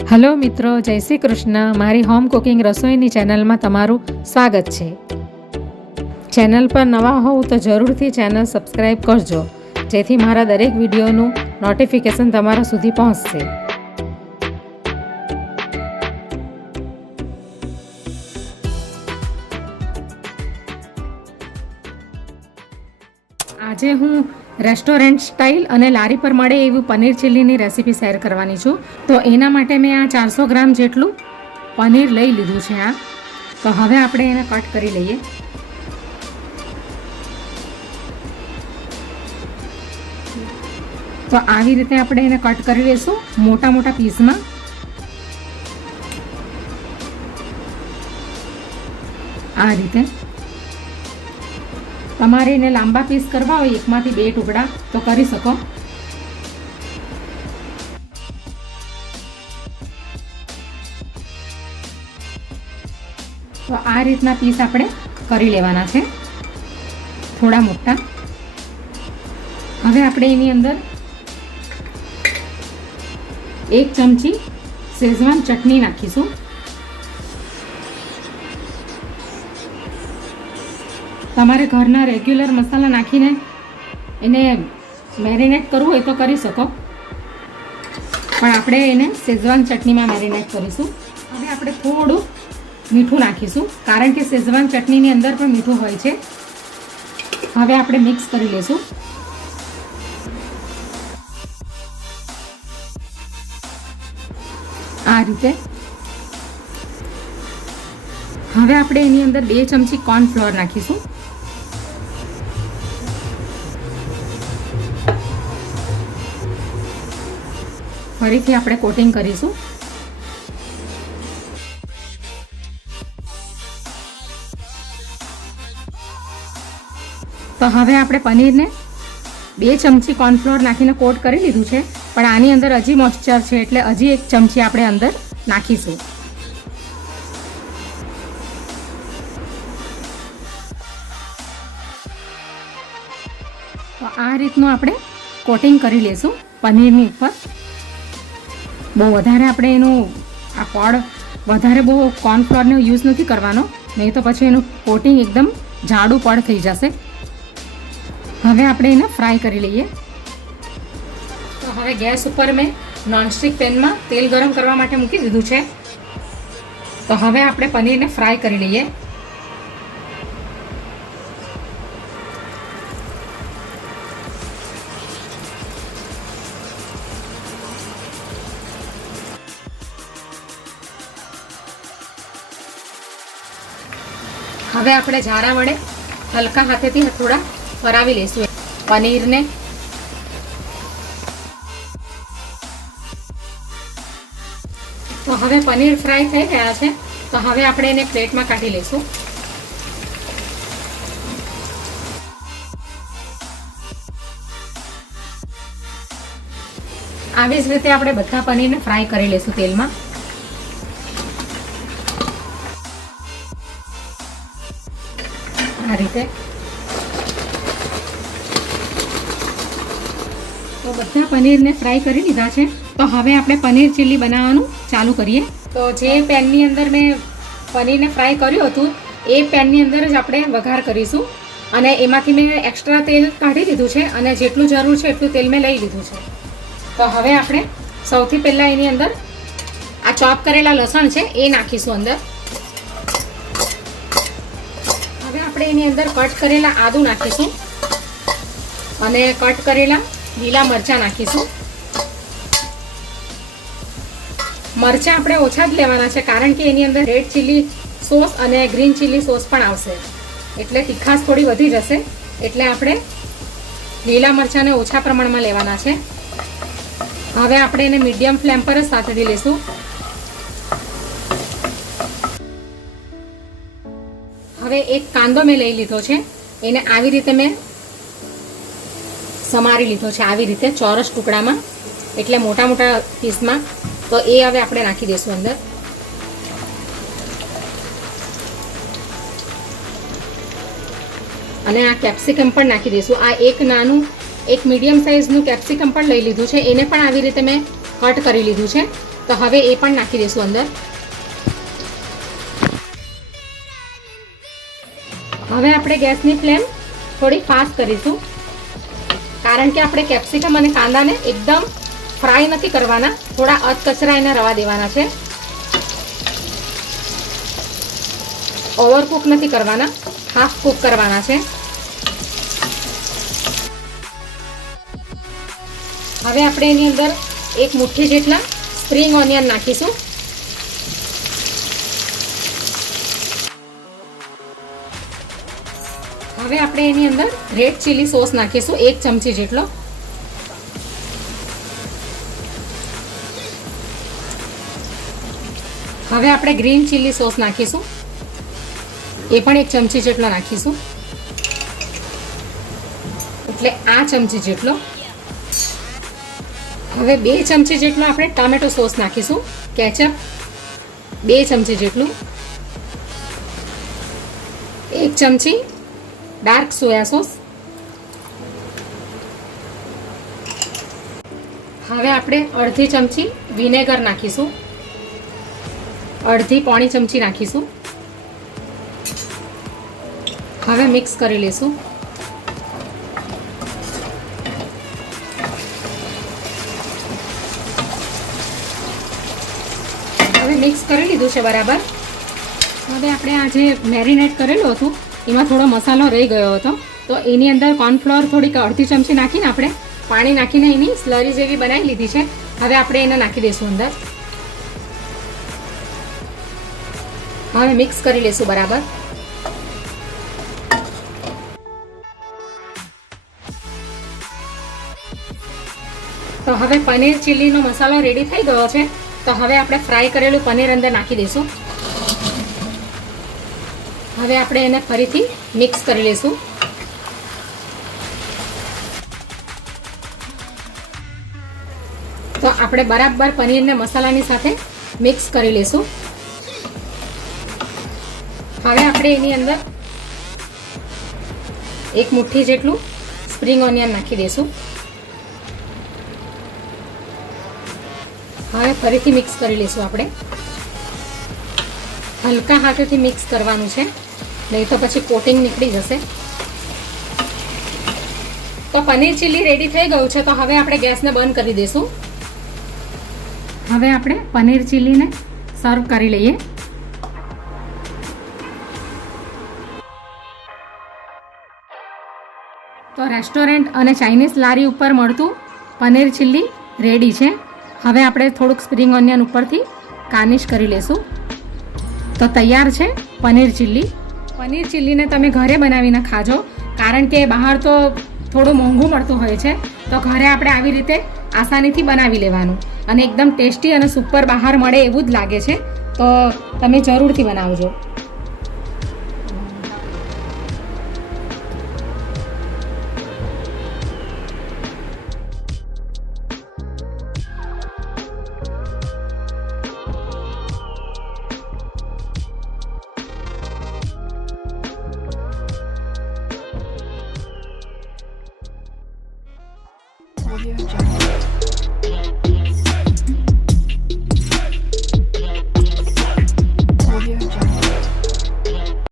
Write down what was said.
Hello મિત્રો, જય શ્રી કૃષ્ણ. મારી હોમ કુકિંગ રસોઈની ચેનલમાં તમારું સ્વાગત છે. ચેનલ પર નવા હોવ તો જરૂરથી ચેનલ સબસ્ક્રાઈબ કરજો, જેથી મારા દરેક વિડીયોનું નોટિફિકેશન તમારા સુધી પહોંચશે. આજે હું રેસ્ટોરન્ટ સ્ટાઇલ અને લારી પર મળે એવું પનીર ચીલ્લીની રેસીપી શેર કરવાની છું. તો એના માટે મેં આ 400 ગ્રામ જેટલું પનીર લઈ લીધું છે. તો હવે આપણે એને કટ કરી લઈએ. તો આવી રીતે આપણે એને કટ કરી લઈશું મોટા મોટા પીસમાં. આ રીતે તમારે એને લાંબા પીસ કરવા હોય, એકમાંથી 2 ટુકડા તો કરી શકો. તો આ રીતના પીસ આપણે કરી લેવાના છે, થોડા મોટા. હવે આપણે એની અંદર 1 ચમચી શેઝવાન ચટણી નાખીશું. તમારે ઘરના રેગ્યુલર મસાલા નાખીને એને મેરિનેટ કરવું હોય તો કરી શકો, પણ આપણે એને શેઝવાન ચટણીમાં મેરિનેટ કરીશું. હવે આપણે થોડું મીઠું નાખીશું, કારણ કે શેઝવાન ચટણીની અંદર પણ મીઠું હોય છે. હવે આપણે મિક્સ કરી લઈશું. આ રીતે. હવે આપણે એની અંદર 2 ચમચી કોર્નફ્લોર નાખીશું. ફરીથી આપણે કોટિંગ કરીશું. તો હવે આપણે પનીરને 2 ચમચી કોર્નફ્લોર નાખીને કોટ કરી લીધું છે, પણ આની અંદર હજી મોઇસ્ચર છે, એટલે હજી 1 ચમચી આપણે અંદર નાખીશું. તો આ રીતનું આપણે કોટિંગ કરી લઈશું પનીરની ઉપર. બહુ વધારે આપણે એનું આ પડ વધારે બહુ કોર્નફ્લોરનો યુઝ નથી કરવાનો, નહીં તો પછી એનું કોટિંગ એકદમ જાડું પડ થઈ જશે. હવે આપણે એને ફ્રાય કરી લઈએ. તો હવે ગેસ ઉપર મેં નોનસ્ટિક પેનમાં તેલ ગરમ કરવા માટે મૂકી દીધું છે. તો હવે આપણે પનીરને ફ્રાય કરી લઈએ. હવે આપણે ઝારા વડે હલકા હાથેથી થોડા ફરાવી લઈશું પનીરને. તો હવે પનીર ફ્રાય થઈ ગયા છે. તો હવે આપણે એને પ્લેટમાં કાઢી લઈશું. આવી જ રીતે આપણે બધા પનીરને ફ્રાય કરી લઈશું તેલમાં. આ રીતે. તો બધા પનીરને ફ્રાય કરી લીધા છે. તો હવે આપણે પનીર ચીલ્લી બનાવવાનું ચાલુ કરીએ. તો જે પેનની અંદર મેં પનીરને ફ્રાય કર્યું હતું, એ પેનની અંદર જ આપણે વઘાર કરીશું. અને એમાંથી મેં એક્સ્ટ્રા તેલ કાઢી લીધું છે, અને જેટલું જરૂર છે એટલું તેલ મેં લઈ લીધું છે. તો હવે આપણે સૌથી પહેલાં એની અંદર આ ચોપ કરેલા લસણ છે એ નાખીશું અંદર. હવે આપણે એની અંદર કટ કરેલા આદુ નાખીશું, અને કટ કરેલા લીલા મરચાં નાખીશું. મરચાં આપણે ઓછા જ લેવાના છે, કારણ કે એની અંદર રેડ ચીલી સોસ અને ગ્રીન ચીલી સોસ પણ આવશે, એટલે તીખાશ થોડી વધી જશે. એટલે આપણે લીલા મરચાંને ઓછા પ્રમાણમાં લેવાના છે. હવે આપણે એને મીડિયમ ફ્લેમ પર જ સાતળી લઈશું. હવે એક કાંદો મેં લઈ લીધો છે, એને આવી રીતે મેં સમારી લીધો છે, આવી રીતે ચોરસ ટુકડામાં, એટલે મોટા મોટા પીસમાં. તો એ હવે આપણે નાખી દઈશું અંદર. અને આ કેપ્સિકમ પણ નાખી દઈશું. આ એક મીડિયમ સાઇઝનું કેપ્સિકમ પણ લઈ લીધું છે, એને પણ આવી રીતે મેં કટ કરી લીધું છે. તો હવે એ પણ નાખી દઈશું અંદર. હવે આપણે ગેસની ફ્લેમ થોડી ફાસ્ટ કરીશું, કારણ કે આપણે કેપ્સિકમ અને કાંદાને એકદમ ફ્રાય નથી કરવાના, થોડા અધકચરા એને રવા દેવાના છે. ઓવરકુક નથી કરવાના, હાફ કુક કરવાના છે. હવે આપણે એની અંદર એક મુઠ્ઠી જેટલા સ્પ્રિંગ ઓનિયન નાખીશું. હવે આપણે એની અંદર રેડ ચીલી સોસ નાખીશું, 1 ચમચી જેટલો. હવે આપણે ગ્રીન ચીલી સોસ નાખીશું, એ પણ 1 ચમચી જેટલો નાખીશું, એટલે આ ચમચી જેટલો. હવે 2 ચમચી જેટલો આપણે ટમેટો સોસ નાખીશું, કેચઅપ 2 ચમચી જેટલું, 1 ચમચી ડાર્ક સોયા સોસ. હવે આપણે અડધી ચમચી વિનેગર નાખીશું, અડધી પોણી ચમચી નાખીશું. હવે મિક્સ કરી લઈશું. હવે મિક્સ કરી લીધું છે બરાબર. હવે આપણે આ જે મેરિનેટ કરેલું હતું એમાં થોડો મસાલો રહી ગયો હતો, તો એની અંદર કોર્નફ્લોર થોડીક અડધી ચમચી નાખીને આપણે પાણી નાખીને એની સ્લરી જેવી બનાવી લીધી છે. હવે આપણે એને નાખી દઈશું અંદર. હવે મિક્સ કરી લઈશું બરાબર. તો હવે પનીર ચીલીનો મસાલો રેડી થઈ ગયો છે. તો હવે આપણે ફ્રાય કરેલું પનીર અંદર નાખી દઈશું. હવે આપણે એને ફરીથી મિક્સ કરી લઈશું. તો આપણે બરાબર પનીરને મસાલાની સાથે મિક્સ કરી લઈશું. હવે આપણે એની અંદર 1 મુઠ્ઠી જેટલું સ્પ્રિંગ ઓનિયન નાખી દઈશું. હવે ફરીથી મિક્સ કરી લઈશું. આપણે હલકા હાથેથી મિક્સ કરવાનું છે, નહીં તો પછી કોટિંગ નીકળી જશે. તો પનીર ચીલી રેડી થઈ ગયું છે. તો હવે આપણે ગેસને બંધ કરી દઈશું. હવે આપણે પનીર ચીલીને સર્વ કરી લઈએ. તો રેસ્ટોરન્ટ અને ચાઇનીઝ લારી ઉપર મળતું પનીર ચીલી રેડી છે. હવે આપણે થોડુંક સ્પ્રિંગ ઓનિયન ઉપરથી ગાર્નિશ કરી લઈશું. તો તૈયાર છે પનીર ચીલી. પનીર ચીલીને તમે ઘરે બનાવીને ખાજો, કારણ કે બહાર તો થોડું મોંઘું મળતું હોય છે. તો ઘરે આપણે આવી રીતે આસાનીથી બનાવી લેવાનું અને એકદમ ટેસ્ટી અને સુપર બહાર મળે એવું જ લાગે છે. તો તમે જરૂરથી બનાવજો. Audio Jungle.